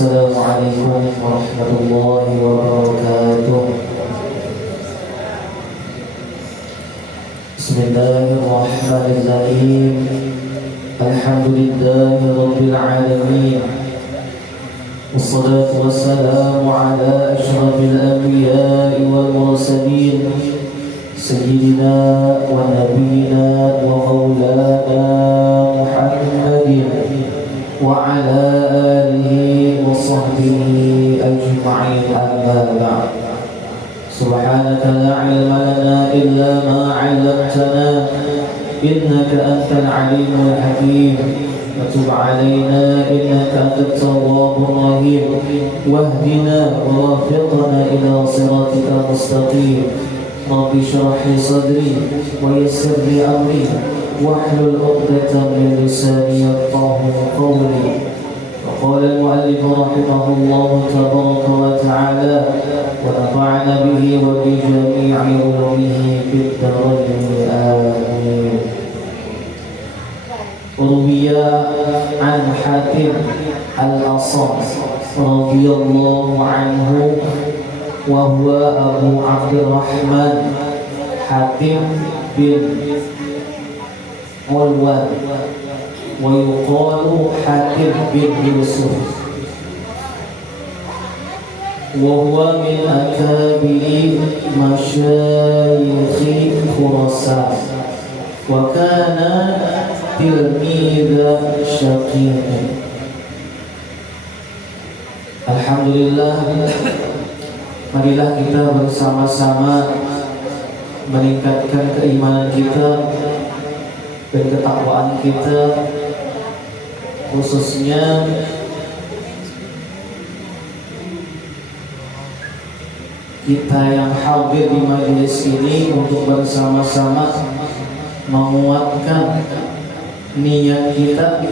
Assalamualaikum warahmatullahi wabarakatuh. Bismillahirrahmanirrahim. Alhamdulillahi rabbil alamin. Wassalatu wassalamu ala asyrafil anbiya'i wal mursalin Sayyidina wa nabiyina wa maulana Muhammadin wa ala alihi wa sahbihi ajma'in, amma ba'd. Subhanaka la ilma lana illa ma 'allamtana innaka antal alimul hakim. Wa tub 'alaina innaka antat tawwabur rahim. Wahdina wa waffiqna ila siratikal mustaqim. Rabbi shrah li sadri wa yassir li amri واحلل عقدة من لساني يفقهوا قولي. وقال المؤلف رحمه الله تبارك وتعالى ونفعنا به وبجميع علومه في الدارين آمين. روي عن حاتم الأصم رضي الله عنه وهو أبو عبد الرحمن حاتم بن Ulwan wa yuqalu Hatim bin Yusuf wa huwa min akabiri masyayikhi Khurasan wa kana tilmidha syaqim. Alhamdulillah, marilah kita bersama-sama meningkatkan keimanan kita dan ketakwaan kita, khususnya kita yang hadir di majelis ini untuk bersama-sama menguatkan niat kita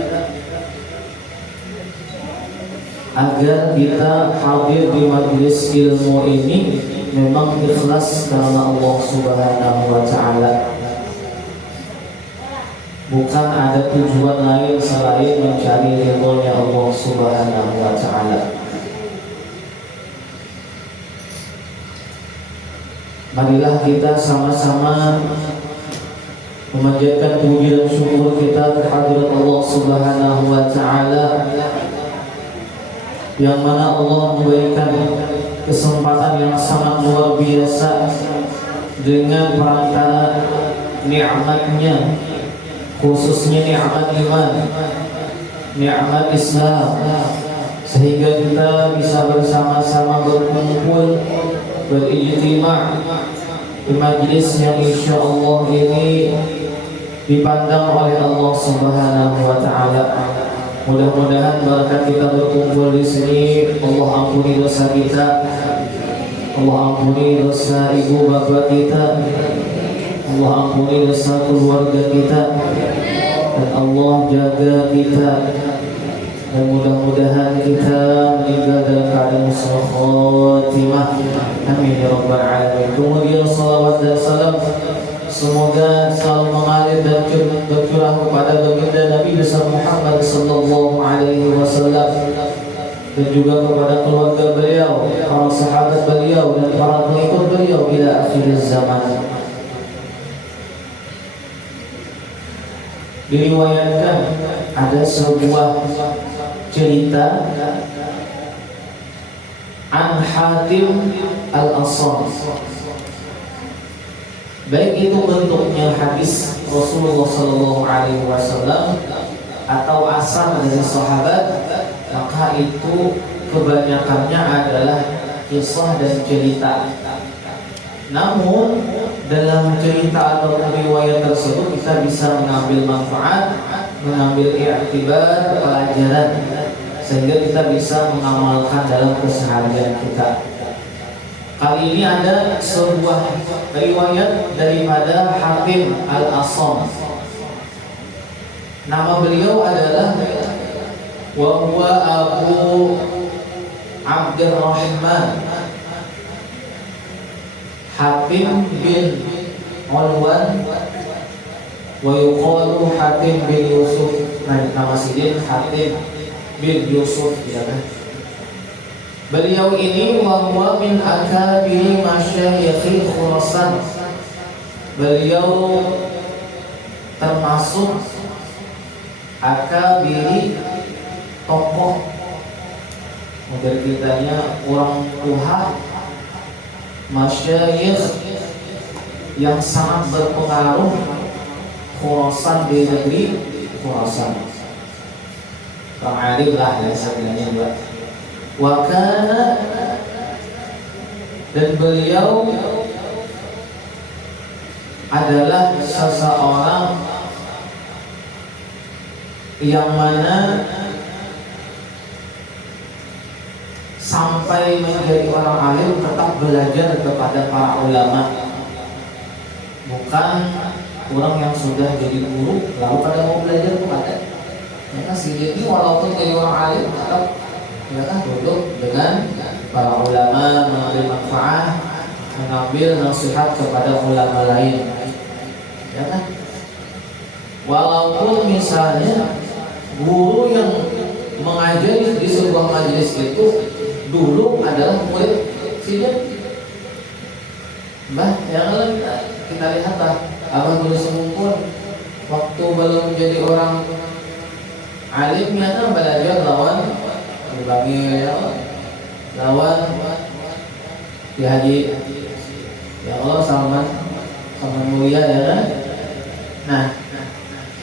agar kita hadir di majelis ilmu ini memang ikhlas karena Allah Subhanahu wa Ta'ala, bukan ada tujuan lain selain mencari ridhonya Allah Subhanahu wa Ta'ala. Marilah kita sama-sama memanjatkan puji dan syukur kita kehadirat Allah Subhanahu wa Ta'ala, yang mana Allah memberikan kesempatan yang sangat luar biasa dengan perantara nikmatnya, khususnya nikmat iman, nikmat Islam, sehingga kita bisa bersama-sama berkumpul, berijtima' di majlis yang insyaallah ini dipandang oleh Allah Subhanahu wa Ta'ala. Mudah-mudahan berkat kita berkumpul di sini, Allah ampuni dosa kita, Allah ampuni dosa ibu bapak kita, Allah ampuni dosa keluarga kita, dan Allah jaga kita, dan mudah-mudahan kita meninggal dalam keadaan husnul khotimah. Amin ya rabbal alamin. Kemudian salawat dan salam semoga selalu mengalir dan bercurah kepada baginda Nabi besar Muhammad sallallahu alaihi wasallam, dan juga kepada keluarga beliau, para sahabat beliau, dan para pengikut beliau ila akhir zaman. Diriwayatkan ada sebuah cerita an Hatim al-Asam, baik itu bentuknya hadis Rasulullah SAW atau asal dari sahabat, maka itu kebanyakannya adalah kisah dan cerita. Namun dalam cerita atau riwayat tersebut kita bisa mengambil manfaat, mengambil i'tibar, pelajaran, sehingga kita bisa mengamalkan dalam keseharian kita. Kali ini ada sebuah riwayat daripada Hatim al-Asam. Nama beliau adalah wa huwa Abu Abdurrahman Hatim bin Ulwan wa yuqalu Hatim bin Yusuf. Nah, nama sidin Hatim bin Yusuf, ya kan? Beliau ini wa huwa min akabiri masyayikhi Khurasan. Beliau termasuk akabiri tokoh, mungkin kitanya orang tua masyayikh yang sangat berpengaruh Khurasan, di negeri Khurasan. Bang alim lah yang sebenarnya buat wakana, dan beliau adalah seseorang yang mana sampai menjadi orang alim tetap belajar kepada para ulama, bukan orang yang sudah jadi guru lalu pada mau belajar kepada mereka sih. Jadi walaupun jadi orang alim tetap mereka duduk dengan para ulama, mengambil manfaat, mengambil nasihat kepada ulama lain, ya kan? Walaupun misalnya guru yang mengajari di sebuah majelis itu dulu adalah murid sini, yang lain kita lihatlah abah dulu semumpun waktu belum jadi orang alim nyata belajar lawan berbagi, lawan di haji, ya Allah sama mulia, ya kan? Nah,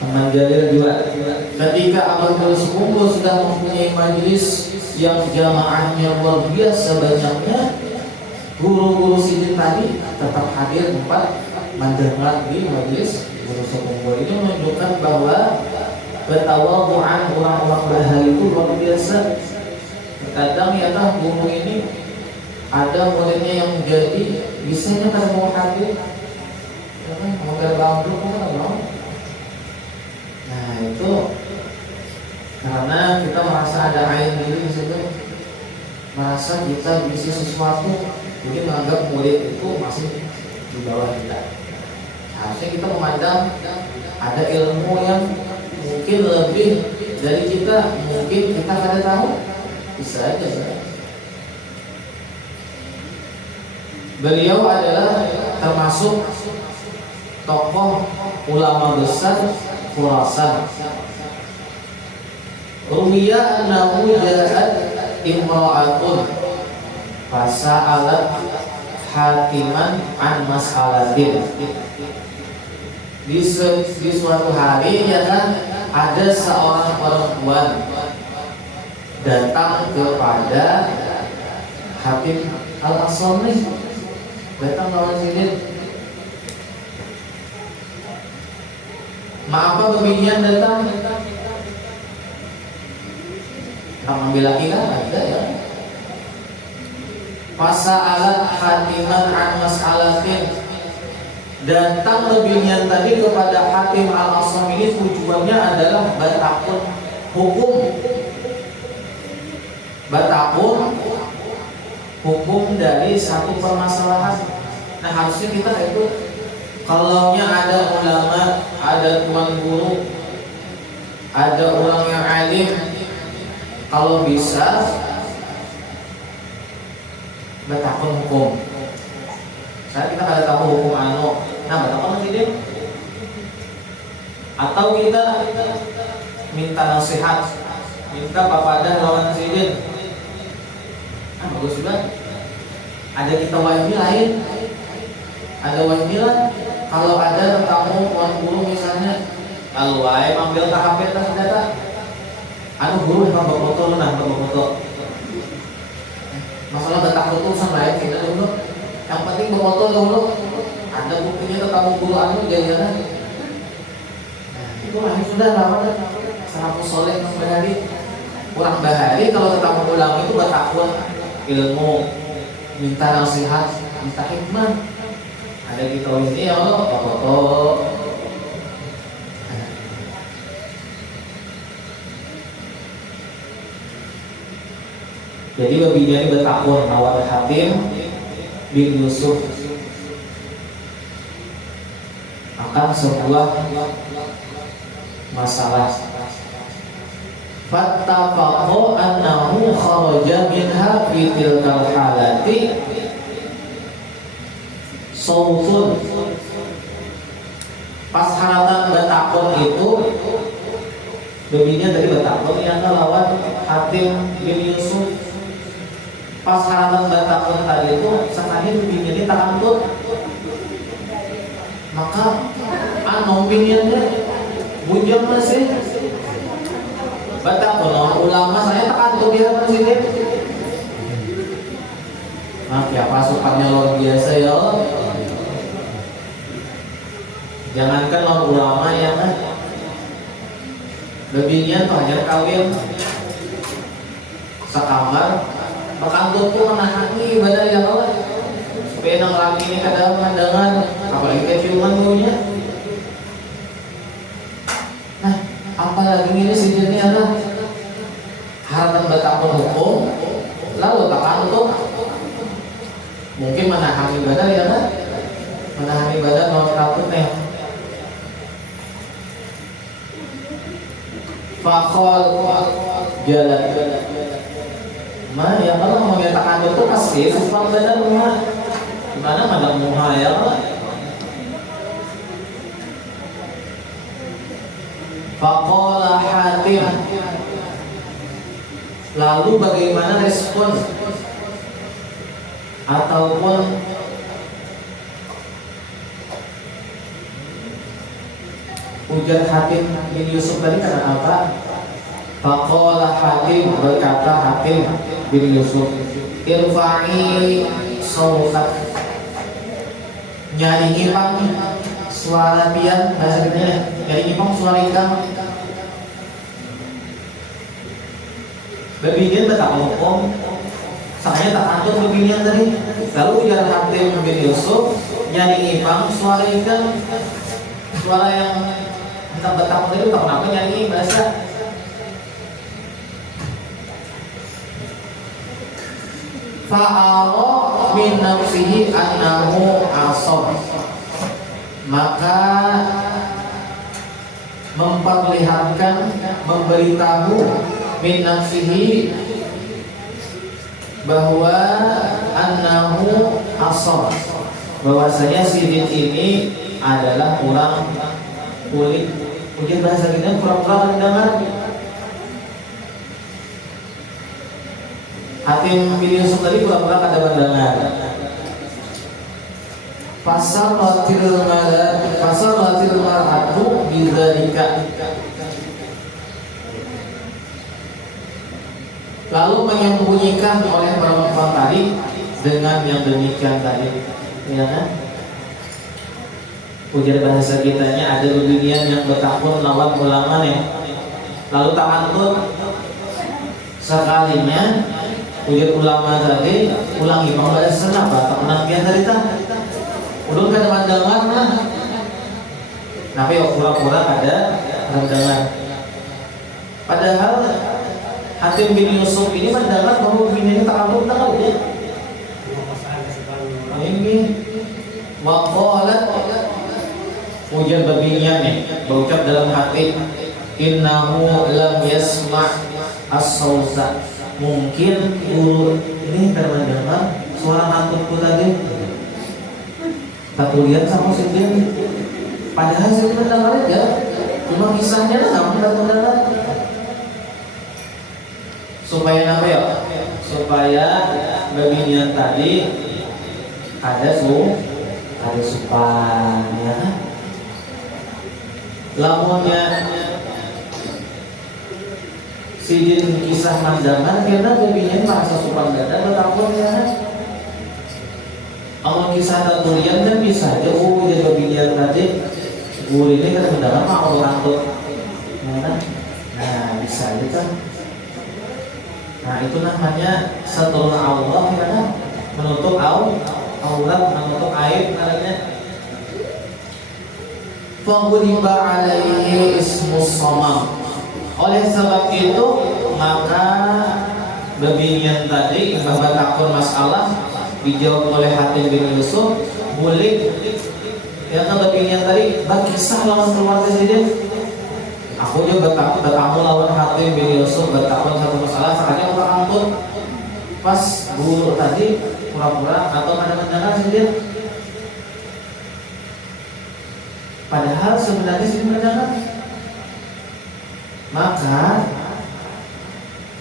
teman Jalil juga ketika abang terus kumpul sudah mempunyai majelis yang jamaahnya luar biasa banyaknya, guru-guru sini tadi tetap hadir tempat mendengar di majelis guru sekumpul. Ini menunjukkan bahwa ketawaduan orang-orang bahari itu luar biasa. Terkadang ya kan guru ini ada muridnya yang jadi bisanya kada mau hadir, ya kan? Mau berbangkrut kan mau. Nah itu karena kita merasa ada ain diri di situ, merasa kita bisa sesuatu, jadi menganggap murid itu masih di bawah kita. Harusnya kita memandang ada ilmu yang mungkin lebih dari kita, mungkin kita kada tahu, bisa aja. Beliau adalah termasuk tokoh ulama besar Khurasan. Ruwiya annahu ja'at imra'atun fasa'alat hakiman an mas'alatin. Di suatu hari ya kan ada seorang perempuan datang kepada Hakim Al-Asami, datang ke masjid. Maaf demikian datang ambil lagi kan ada ya. Fasa'alat hakiman an mas'alatin, datang lebihnya tadi kepada Hakim Al-Asam ini tujuannya adalah bertakun hukum, bertakun hukum dari satu permasalahan. Nah harusnya kita itu kalaunya ada ulama, ada tuan guru, ada orang yang alim, kalau bisa bertakun hukum. Saya kita kada tahu hukum anu, nah bertakun tidak? Atau kita minta nasihat, minta papadan lawan sidin. Bagus juga. Ada kita wajib lain, ada wajiban. Kalau ada tetamu tuan guru misalnya, kalau wae ambil KHP tas data, anu guru kan berfoto, nah berfoto. Masalah bertakut urusan lain kita dulu. Yang penting berfoto dulu. Ada buktinya tetamu guru anu jajaran. Nah, itu lah sudah lama dah. Salafus soleh bahari, kurang bahari kalau tetamu ulama itu bertakwa ilmu, minta nasihat, minta hikmah. Ada kita ini ya Allah foto. Jadi babinya ini bertakwa awal Hakim bin Yusuf akan sebuah masalah. fattafaqu annahu kharaja minha fi tilkal halati sautun. Pas haratan batakun itu bebinya dari batakun yang lawan Hatim bin Yusuf. Pas haratan batakun tadi itu sengaja bebinya ini takantut, maka biniannya bujang masih batakun ulama saya takantut dia masih. Nah, ya pasukannya luar biasa ya. Jangankan orang ulama ya kan, lebihnya tuh hanya kawin sekamar, bekantut tuh menahani ibadah ya Allah. Supaya nang laki ini kadang pandangan, apalagi keciuman punya. Nah, apalagi ini sejenisnya lah. Haratan batakun hukum, lalu takantut. Mungkin menahan ibadah ya kan? Menahan ibadah non takut nih. Fakol jalan. Ya kalau mau nyatakan itu pasti sesuatu badan rumah. Gimana madam muha ya kan? Faqala Hatim. Lalu bagaimana respon ataupun ujar Hatim bin Yusuf tadi karena apa? Faqala Hatim, berkata Hatim bin Yusuf, irfa'i sautak, nyari ngipang suara pian, bahasa kita nyari ngipang suara ikam. Berbinyan betapa hukum sakanya tak antun berbinyan tadi. Lalu ujar Hatim bin Yusuf, nyari ngipang suara ikam, suara yang entah betapa tadi, tak kenapa nyari bahasa. Fa'ara min nafsihi annahu asab, maka memperlihatkan, memberitahu min nafsihi bahwa annahu asab, bahwasanya sidin ini adalah kurang kulit. Mungkin bahasa kita kurang-kurang mendengar. Hatim bin Yusuf tadi pura-pura kada pandangan. Pasal latil mar'atu bidzalika. Lalu menyembunyikan oleh perempuan tadi dengan yang demikian tadi, ya kan? Ujar bahasa kitanya ada beginian yang bertakun lawan ulama nih. Lalu takantut sekalinya. Ujar ulama tadi, ulangi bahasa senapa tak penampian tadi tak ulun kada pandangan lah. Tapi pura-pura ada pandangan. Padahal Hatim bin Yusuf ini pandangan bahwa bini tak kabur tak kabur. Ini waqalat, ujar babinya nih berucap dalam hati, innahu lam yasma' as-sausa. Mungkin guru ini karena dengar suara nantutku tadi tak lihat sama sidin. Padahal saya mendengar aja, cuma kisahnya lah nggak mendengar. Supaya apa ya? Supaya bagian tadi ada supan ya. Lamunnya sidin kisah mandangan karena bagian merasa supan dada bertakun ya. Kalau kisah tertulian kan bisa aja jadi bagian tadi guru ini kan mendengar mau rantut ya kan? Nah bisa aja kan. Nah itu namanya setelah Allah ya kan, menutup aurat, menutup aib namanya. Faquriba alaihi ismus samam. Oleh sebab itu maka bagian tadi bahwa takut masalah dijawab oleh Hatim bin Yusuf boleh ya kan. Bagian tadi kisah lawan keluarga sidin. Aku juga bertamu lawan Hatim bin Yusuf pas guru tadi pura-pura atau pada mendengar saja, padahal sebenarnya sih mendengar. Maka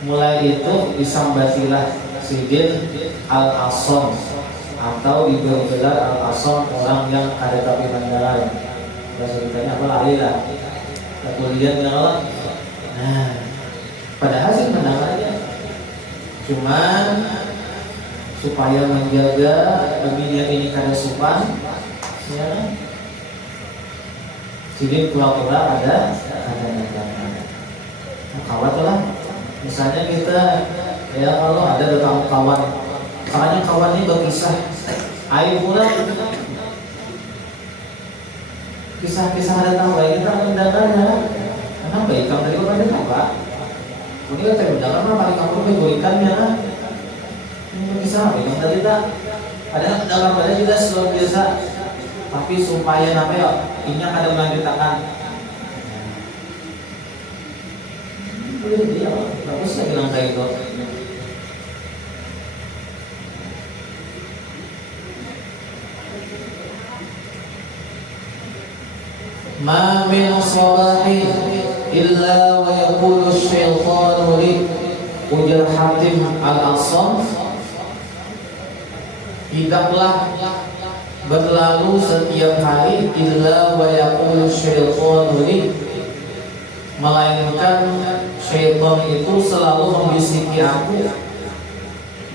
mulai itu disambatilah Sidin Al-Asom, atau diberi gelar Al-Asom, orang yang ada tapi mendengar. Bahasa kitanya apa, alilah. Kemudian Allah. Nah, padahal sih mendengarnya, cuman supaya menjaga demi dia ini kada supan, ya, jadi pura-pura ada kawan lah. Misalnya kita, ya kalau ada kawan, makanya kawan ini berkisah, air pula kisah-kisah ada tambah kita mendengar ya. Kenapa ikan dari mana ada tambah? Kemudian kita mendengar mah paling kamu berikan ya. Ini kisah apa ikan tadi tak? Padahal mendengar pada juga luar biasa. Tapi supaya apa ya? Ini ada melanjutkan. Dia bagus ya bilang kayak itu. Ma min sabahin illa wa yaqulu asy-syaitanu li, ujar Hatim Al-Asam, tidaklah berlalu setiap hari illa wa yaqulu asy-syaitanu li, melainkan syaitan itu selalu membisiki aku,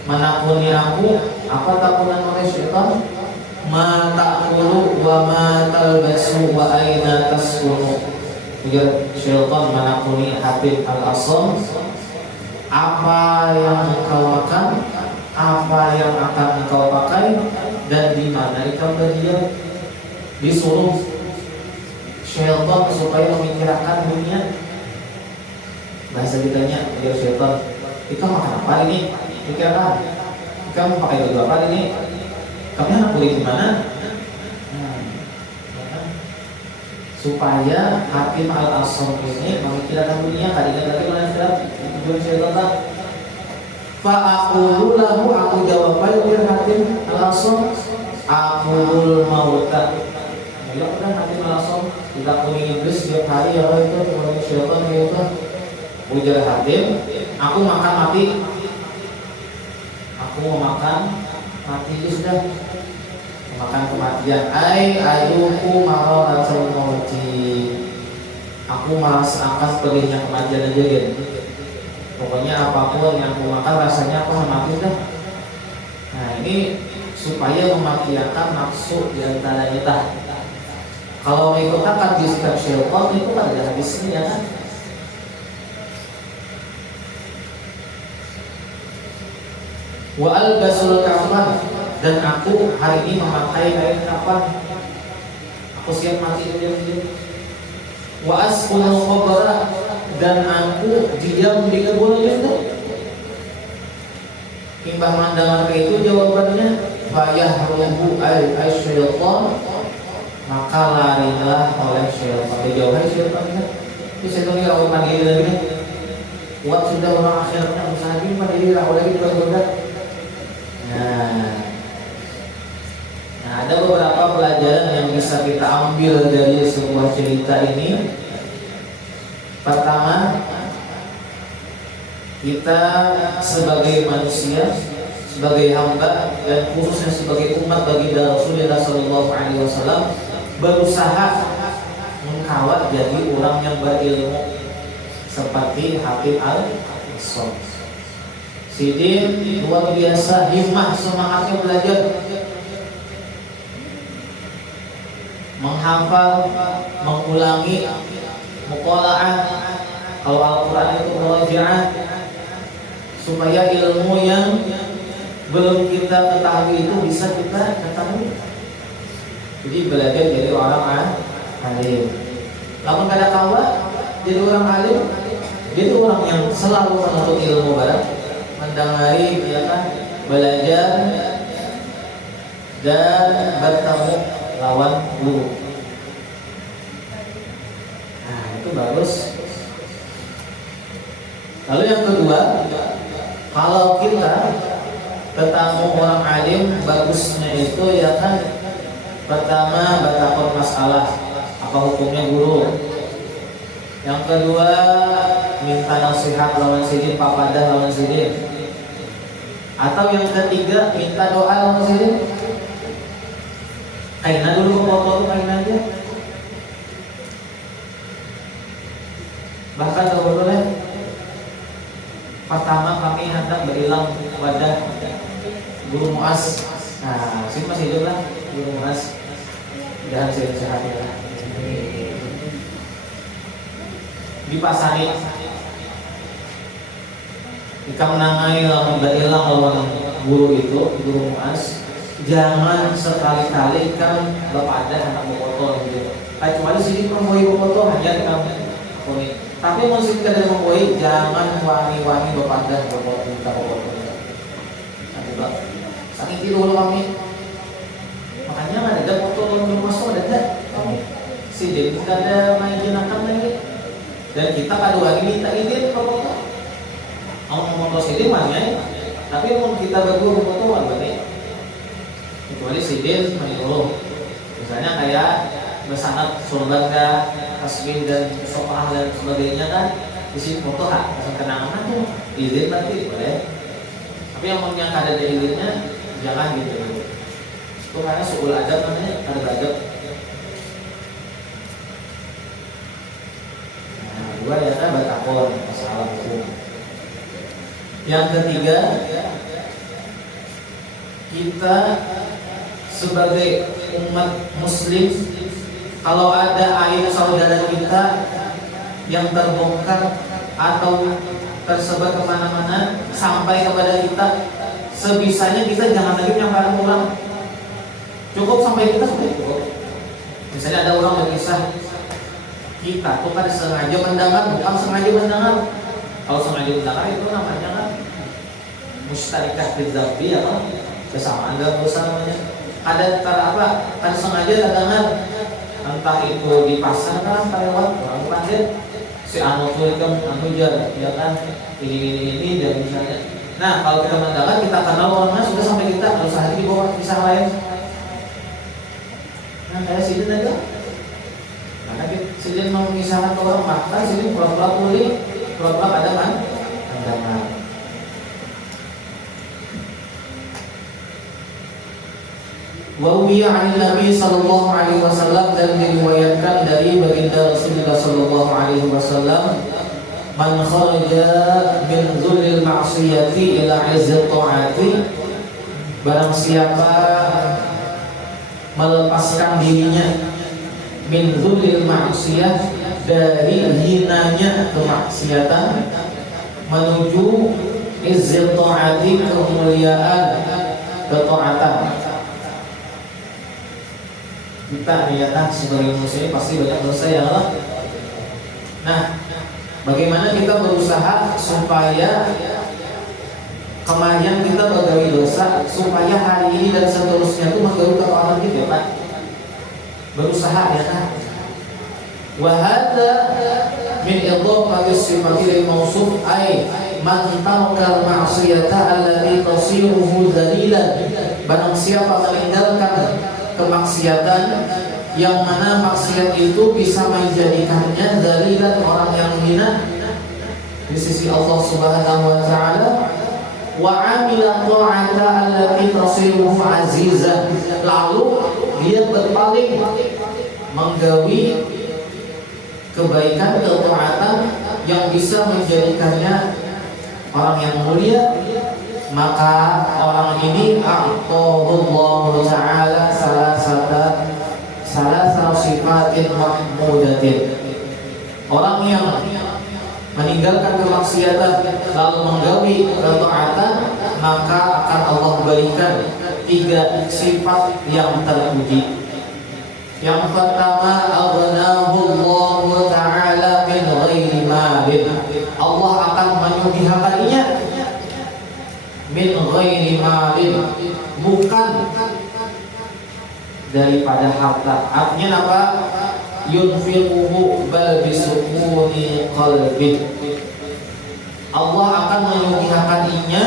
menakuni aku. Apa takunan oleh syaitan? Ma ta'kulu wa ma talbasu wa aina taskunu. Ujar syaitan menakuni Habib Al-Asam, apa yang engkau makan, apa yang akan engkau pakai, dan di mana engkau berdiam. Disuruh syaitan supaya memikirkan dunia. Bahasa kitanya, ujar syaitan, engkau makan apa ini? Pikirkan, engkau mau pakai baju apa ini? Kamu anak boleh gimana? Supaya Hakim Al-Asam ini memikirkan dunia, tadinya tadi mana tujuan syaitan. Fa'aqulu lahu, aku jawab pada Hakim Al-Asam, aqulul mauta. Ya udah Hakim Al-Asam tidak punya iblis setiap hari ya itu kemudian syaitan gitu. Ujar Hakim, aku makan mati. Aku mau makan mati itu sudah, makan kematian. Ayuku mararatul mauti, aku merasakan pedihnya kematian aja gitu. Pokoknya apapun yang aku makan rasanya aku mati dah. Nah ini supaya mematikan nafsu diantaranya tah. Kalau mengikutkan di sikap syaitan itu kan ada hadisnya ya kan. Wa albasul kafan, dan aku hari ini memakai kain kafan. Aku siap mati diam-diam. Wa asqul qabra, dan aku diam di kebun itu. Imbah mandang itu jawabannya, fayahrubu al-syaitan, maka larilah oleh syaitan. Dijauhi syaitan kan. Itu syaitan ini rawat mandiri lagi. Kuat sudah orang akhirnya usaha ini mandiri rawat lagi juga. Nah, ada beberapa pelajaran yang bisa kita ambil dari sebuah cerita ini. Pertama, kita sebagai manusia, sebagai hamba, dan khususnya sebagai umat baginda Rasulullah SAW, berusaha mengkawal jadi orang yang berilmu seperti Habib Al-Asam. Sidin luar biasa, himmah semangatnya belajar, menghafal, mengulangi, muqala'ah, kalau Al-Quran itu murajaah, supaya ilmu yang belum kita ketahui itu bisa kita ketahui. Jadi belajar jadi orang alim. Lalu kada kawa jadi orang alim, jadi orang yang selalu menuntut ilmu barang, mendengari, ya kan, belajar dan bertemu lawan guru. Nah itu bagus. Lalu yang kedua, kalau kita Tetamu orang alim bagusnya itu ya kan, pertama batakon masalah apa hukumnya guru. Yang kedua minta nasihat lawan sidin, papadah lawan sidin. Atau yang ketiga minta doa lawan sidin. Kaina dulu foto kaina aja. Bahkan kalau boleh, pertama kami hendak berilang wadah Guru Muas. Nah, sini masih hidup lah Guru Muas. Dan sehat ya. Dipasani jika menangai lawan berilang lawan guru itu, Guru Muas, jangan sekali-kali kan bapak ada anak foto gitu. Kayak cuma di sini memboy foto hanya kamu ini. Tapi musik kada memboy, jangan wangi-wangi bapak ada foto minta foto. Nanti bang, saking tidur kami. Makanya nggak ada foto belum masuk ada. Si Dewi nggak ada main jenakan lagi. Dan kita kadang lagi minta izin ke foto. Mau foto si Dewi mana? Tapi mau kita berdua foto apa nih? Kecuali si Dewi menyeluruh. Misalnya kayak bersanad surga, tasbih dan sopah dan sebagainya kan, di sini foto hak, pasang kenangan tuh izin nanti boleh. Tapi yang mau yang ada di izinnya jangan gitu. Itu karena suul adab namanya, ada adab. Nah, dua ya kan batakon masalah hukum. Yang ketiga, kita sebagai umat muslim, kalau ada aib saudara kita yang terbongkar atau tersebar kemana-mana sampai kepada kita, sebisanya kita jangan lagi menyampaikan ulang. Cukup sampai kita sudah cukup. Misalnya ada orang berkisah, kita tuh kan sengaja mendengar, bukan sengaja mendengar. Kalau sengaja mendengar itu namanya kan mustarikah bidzabbi ya kan, kesamaan dalam dosa namanya. Ada cara apa? Kan sengaja dengar. Entah itu di pasar kan lewat orang panggil si anu tuh anu jar ya kan ini dan misalnya. Nah kalau kita mendengar, kita kenal orangnya sudah sampai kita harus hari di bawah kisah lain. Nah kayak sidin aja, karena sidin mau mengisahkan ke orang maka sidin pura-pura tuli, pura-pura ada kan pandangan. Wawiya an Nabi sallallahu alaihi wasallam, dan diriwayatkan dari baginda Rasulullah sallallahu alaihi wasallam, man kharaja min dzulil ma'siyati ila 'izzil ta'ati, barang siapa melepaskan dirinya min dzulil ma'siyah, dari hinanya kemaksiatan, menuju izzil ta'ati, kemuliaan ketaatan. Kita niatan sebagai muslim pasti banyak dosa ya Allah. Nah, bagaimana kita berusaha supaya kemarin kita bagawi dosa, supaya hari ini dan seterusnya itu menggawi ketaatan kita, Pak. Berusaha ya kan. Wa hadza min idhafati sifati lil mawsuf, ay man taraka al-ma'siyata allati tasiruhu dhalilan, barang siapa meninggalkan kemaksiatan yang mana maksiat itu bisa menjadikannya dzalilan, orang yang hina di sisi Allah Subhanahu wa taala, wa 'amila ta'ata allati tasiruhu 'azizah, lalu dia berpaling menggawi kebaikan ketaatan yang bisa menjadikannya orang yang mulia, maka orang ini a'tahullahu ta'ala salah sifatin mahmudatin. Orang yang meninggalkan kemaksiatan lalu menggawi ketaatan, maka akan Allah berikan 3 sifat yang terpuji. Yang pertama, aghnahullahu ta'ala min ghairi malin, Allah akan menyugihkannya min ghairi malin, bukan daripada harta. Artinya apa? Yunfiquhu bal bisukuni qalbi, Allah akan menyugihkannya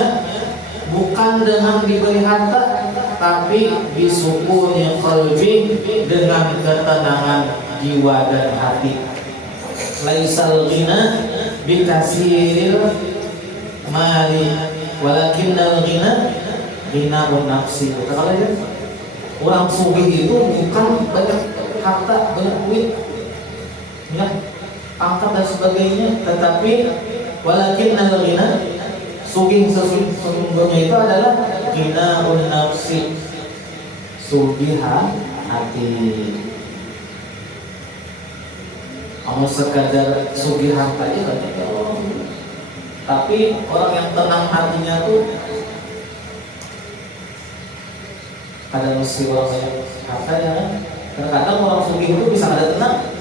bukan dengan diberi harta, tapi bisukunil qalbi, dengan ketenangan jiwa dan hati. Laisal ghina bikasiril mali walakinnal ghina ghinaun nafsi. Kalau ya, orang sugih itu bukan banyak harta, banyak duit, ya, pangkat dan sebagainya, tetapi walakinnal ghina, sugih sesungguhnya itu adalah ghinaun nafsi, sugihan hati. Kamu sekadar sugih harta aja kan, tapi orang yang tenang hatinya tuh kadang mesti orang banyak harta ya kan. Kadang orang sugih itu bisa ada tenang,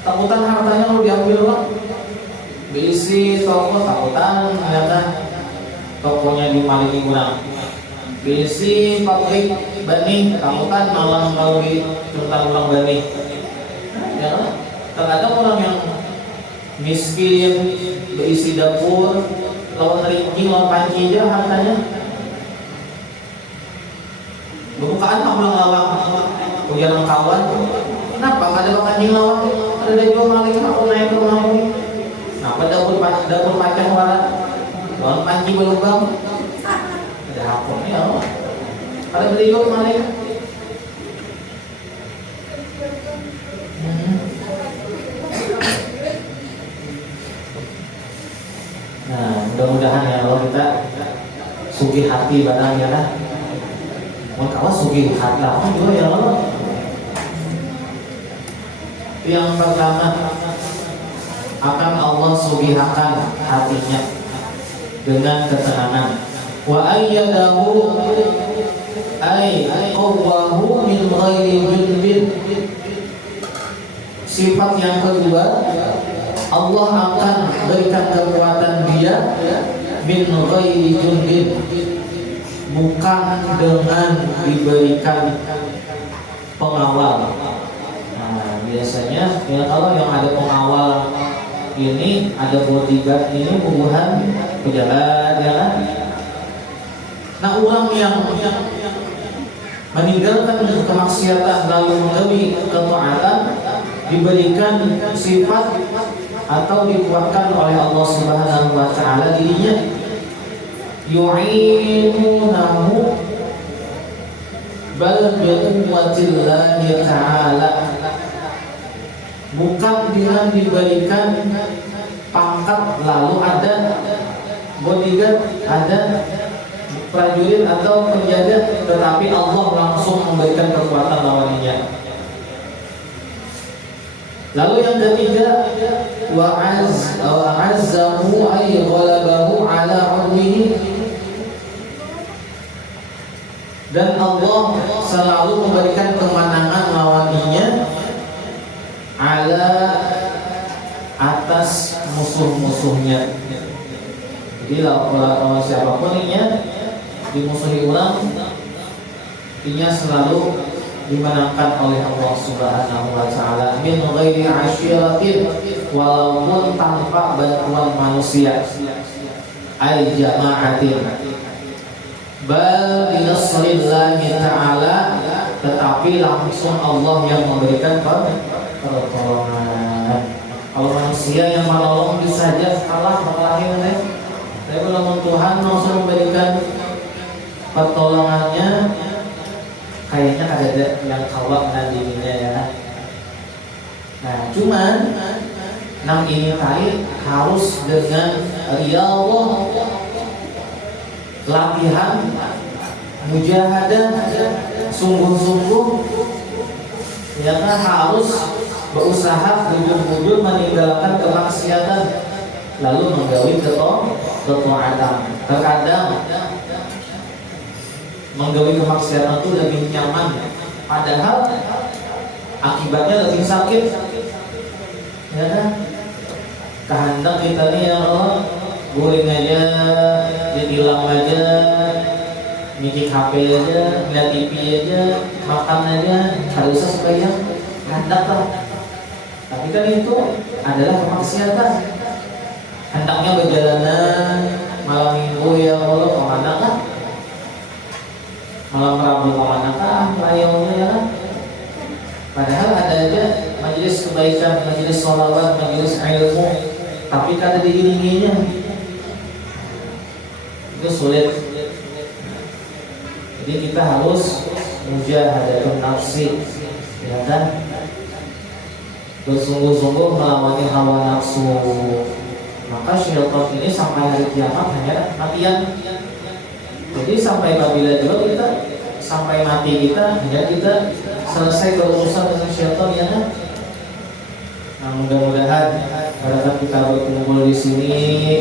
takutan hartanya mau diambil orang, bisi toko takutan ya kan, tokonya dimalingi orang, bisi pabrik bani takutan malam kalau di tentang orang bani ya kan. Terkadang orang yang miskin, berisi dapur, lawan ringking, lawan panci aja hartanya. Bukaan tak pulang lawang, ujian kawan. Kenapa nggak ada anjing lawang? Ada jual maling, aku naik ke rumah ini. Kenapa dapur pacang warat? Lawan panci berlubang. Ada hapunnya apa? Ada beli jual maling. Nah, mudah-mudahan ya kalau kita sugih hati barangnya lah. Mau kawan sugih hati apa juga ya Allah. Yang pertama akan Allah sugihakan hatinya dengan ketenangan. Wa ayyadahu ay qawwahu min ghairi jundin. Sifat yang kedua, Allah akan berikan kekuatan dia min ghairi jundin, bukan dengan diberikan pengawal. Nah, biasanya ya kalau yang ada pengawal ini, ada bodyguard ini bubuhan pejabat ya kan. Nah, orang yang meninggalkan kemaksiatan lalu menggawi ketaatan diberikan sifat atau dikuatkan oleh Allah Subhanahu wa taala dirinya, yu'inunahu bal bi'ummatillahi ta'ala, bukan dengan diberikan pangkat lalu ada bodyguard, ada prajurit atau penjaga, tetapi Allah langsung memberikan kekuatan lawannya. Lalu yang ketiga, wa'azzahu ay ghalabahu ala ummihi, dan Allah selalu memberikan kemenangan lawannya ala atas musuh-musuhnya. Jadi lawan siapapun ini dimusuhi orang, ini selalu dimenangkan oleh Allah Subhanahu wa taala min ghairi asyiratin, walaupun tanpa bantuan manusia, ay jama'atin, bal binasrillahi ta'ala, tetapi langsung Allah yang memberikan pertolongan. Kalau manusia yang menolong bisa saja kalah mengalahin, tapi kalau Tuhan langsung memberikan pertolongannya, kayaknya ada yang kawak nantinya ya. Nah, cuman nang ini tadi harus dengan riyadhah, latihan, mujahadah, sungguh-sungguh, ya kan, harus berusaha bujur-bujur meninggalkan kemaksiatan lalu menggawi ketaatan. Terkadang menggawi kemaksiatan itu lebih nyaman, padahal akibatnya lebih sakit, ya kan? Kehendak kita nih ya Allah, guling aja, ditilang aja, mikir HP aja, lihat TV aja, makan aja, harus supaya kehendak lah. Tapi kan itu adalah kemaksiatan. Hendaknya berjalanan malam minggu ya Allah, kemana kan? kada diiringinya itu sulit. Jadi kita harus mujahadatun nafsi, ya kan? Bersungguh-sungguh melawani hawa nafsu. Maka syaitan ini sampai hari kiamat hanya matian. Jadi sampai apabila juga kita sampai mati kita, hanya kita selesai berurusan dengan syaitan, ya kan? Nah, mudah-mudahan pada saat kita berkumpul di sini,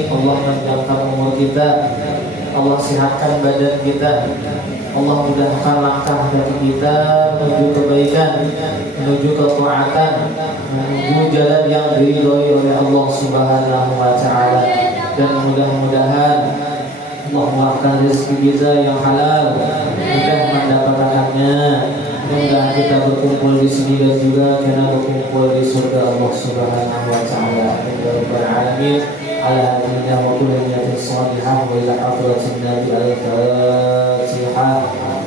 Allah menjauhkan umur kita, Allah sehatkan badan kita, Allah mudahkan langkah dari kita menuju kebaikan, menuju ketaatan, menuju jalan yang diridhoi oleh Allah Subhanahu wa taala. Dan mudah-mudahan Allah melakukan rezeki kita yang halal, mudah mendapatkannya. Mudah kita berkumpul di sini dan juga kita berkumpul di surga Allah Subhanahu wa taala. Ya rabbal alamin. Ala hadina wa kulli niyatin salihah wa ila hadratin nabi al-fatihah.